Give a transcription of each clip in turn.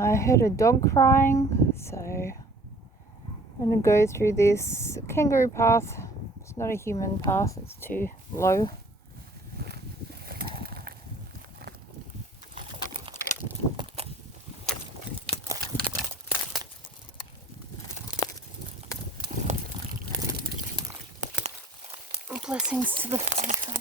I heard a dog crying, so I'm going to go through this kangaroo path. It's not a human path, it's too low. Blessings to the faithful.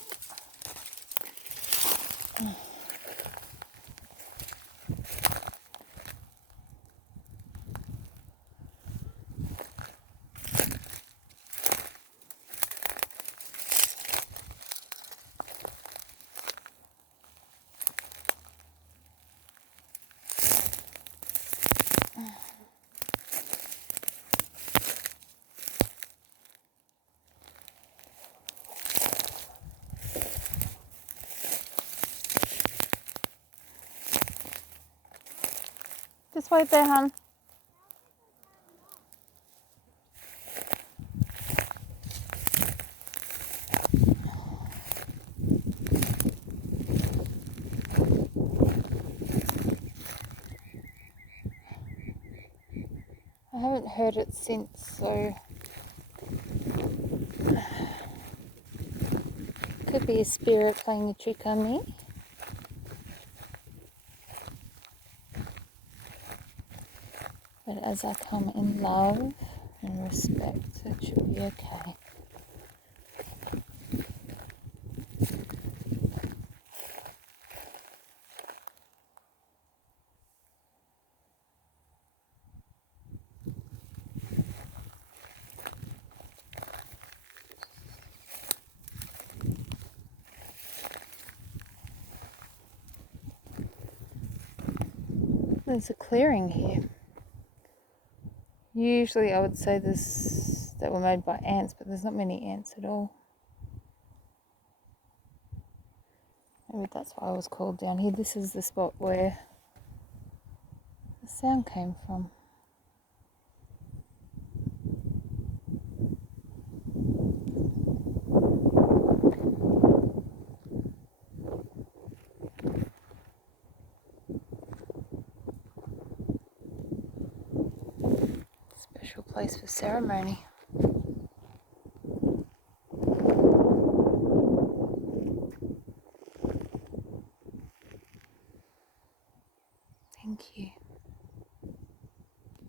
Just wait there, hon. I haven't heard it since, so could be a spirit playing a trick on me. But as I come in love and respect, it should be okay. There's a clearing here. Usually I would say this that were made by ants, but there's not many ants at all. Maybe that's why I was called down here. This is the spot where the sound came from. Special place for ceremony.